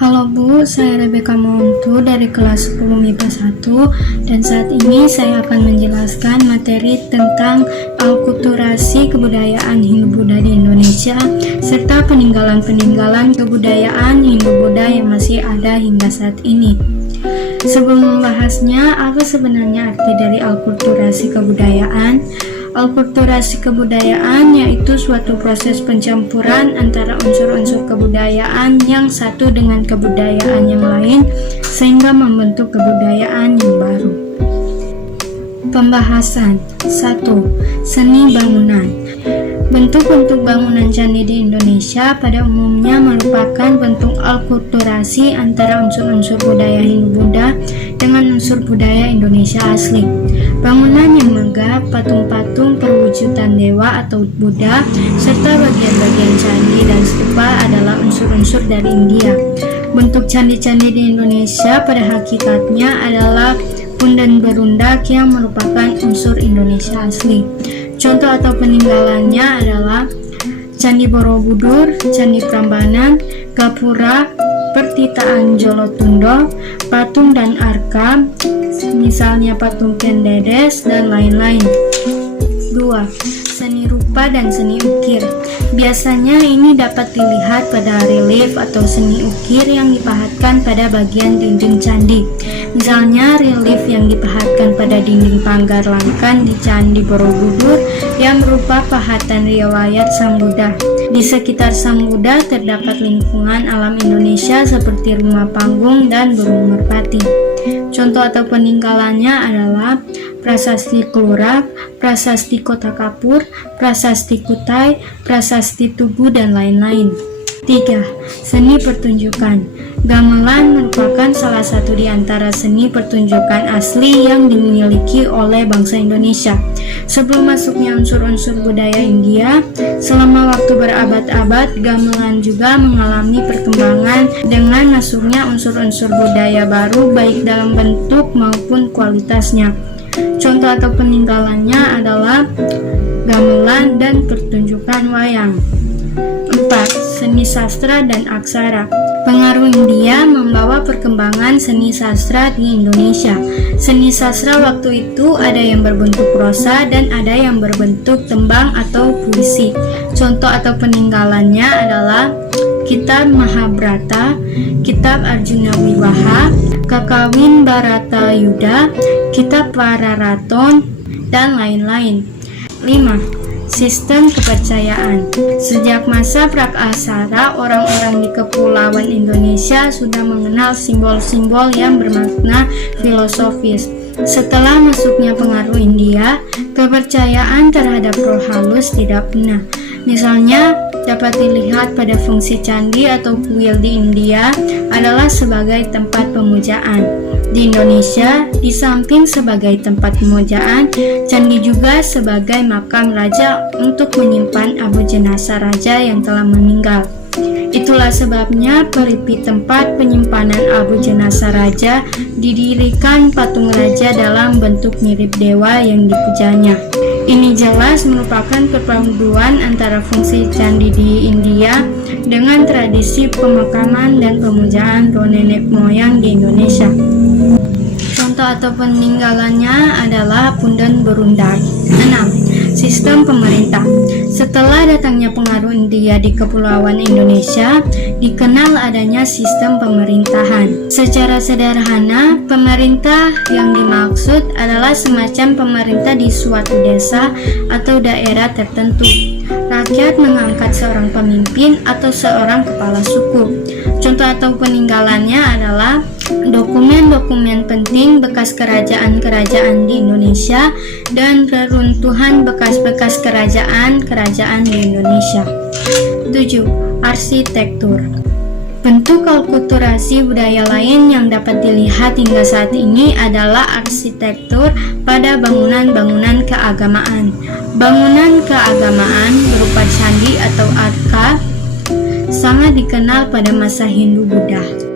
Halo Bu, saya Rebecca Montu dari kelas 10 MIPA 1 dan saat ini saya akan menjelaskan materi tentang akulturasi kebudayaan Hindu-Buddha di Indonesia serta peninggalan-peninggalan kebudayaan Hindu-Buddha yang masih ada hingga saat ini. Sebelum membahasnya, apa sebenarnya arti dari akulturasi kebudayaan? Akulturasi kebudayaan yaitu suatu proses pencampuran antara unsur-unsur kebudayaan yang satu dengan kebudayaan yang lain sehingga membentuk kebudayaan yang baru. Pembahasan 1. Seni bangunan. Bentuk-bentuk bangunan candi di Indonesia pada umumnya merupakan bentuk akulturasi antara unsur-unsur budaya Hindu-Buddha dengan unsur budaya Indonesia asli. Bangunan yang megah, patung-patung perwujudan dewa atau Buddha, serta bagian-bagian candi dan stupa adalah unsur-unsur dari India. Bentuk candi-candi di Indonesia pada hakikatnya adalah punden berundak yang merupakan unsur Indonesia asli. Contoh atau peninggalannya adalah Candi Borobudur, Candi Prambanan, Gapura, Pertitaan Jolotundo, patung dan arka, misalnya patung Kendedes dan lain-lain. 2. Seni rupa dan seni ukir. Biasanya ini dapat dilihat pada relief atau seni ukir yang dipahatkan pada bagian dinding candi. Misalnya relief yang dipahatkan pada dinding Pagar Langkan di Candi Borobudur yang berupa pahatan riwayat Sang Buddha. Di sekitar Sang Buddha terdapat lingkungan alam Indonesia seperti rumah panggung dan burung merpati. Contoh atau peninggalannya adalah Prasasti Klorak, Prasasti Kota Kapur, Prasasti Kutai, Prasasti Tugu, dan lain-lain. 3. Seni pertunjukan. Gamelan merupakan salah satu di antara seni pertunjukan asli yang dimiliki oleh bangsa Indonesia. Sebelum masuknya unsur-unsur budaya India, selama waktu berabad-abad, gamelan juga mengalami perkembangan dengan masuknya unsur-unsur budaya baru baik dalam bentuk maupun kualitasnya. Contoh atau peninggalannya adalah gamelan dan pertunjukan wayang. 4. Seni sastra dan aksara. Pengaruh India membawa perkembangan seni sastra di Indonesia. Seni sastra waktu itu ada yang berbentuk prosa dan ada yang berbentuk tembang atau puisi. Contoh atau peninggalannya adalah Kitab Mahabharata, Kitab Arjuna Wiwaha, Kakawin Bharata Yuda, Kitab Pararaton, dan lain-lain. 5. Sistem kepercayaan. Sejak masa Prakasara, orang-orang di kepulauan Indonesia sudah mengenal simbol-simbol yang bermakna filosofis. Setelah masuknya pengaruh India, kepercayaan terhadap roh halus tidak punah. Misalnya, dapat dilihat pada fungsi candi atau kuil di India adalah sebagai tempat pemujaan. Di Indonesia, di samping sebagai tempat pemujaan, candi juga sebagai makam raja untuk menyimpan abu jenazah raja yang telah meninggal. Itulah sebabnya peripi tempat penyimpanan abu jenazah raja didirikan patung raja dalam bentuk mirip dewa yang dipujanya. Ini jelas merupakan perpaduan antara fungsi candi di India dengan tradisi pemakaman dan pemujaan roh nenek moyang di Indonesia. Contoh atau peninggalannya adalah punden berundak. 6. Sistem pemerintah. Setelah datangnya pengaruh India di kepulauan Indonesia, dikenal adanya sistem pemerintahan. Secara sederhana, pemerintah yang dimaksud adalah semacam pemerintah di suatu desa atau daerah tertentu. Rakyat mengangkat seorang pemimpin atau seorang kepala suku. Contoh atau peninggalannya adalah dokumen-dokumen penting bekas kerajaan-kerajaan di Indonesia dan reruntuhan bekas-bekas kerajaan-kerajaan di Indonesia. 7. Arsitektur. Bentuk akulturasi budaya lain yang dapat dilihat hingga saat ini adalah arsitektur pada bangunan-bangunan keagamaan. Bangunan keagamaan berupa candi atau arka sangat dikenal pada masa Hindu-Buddha.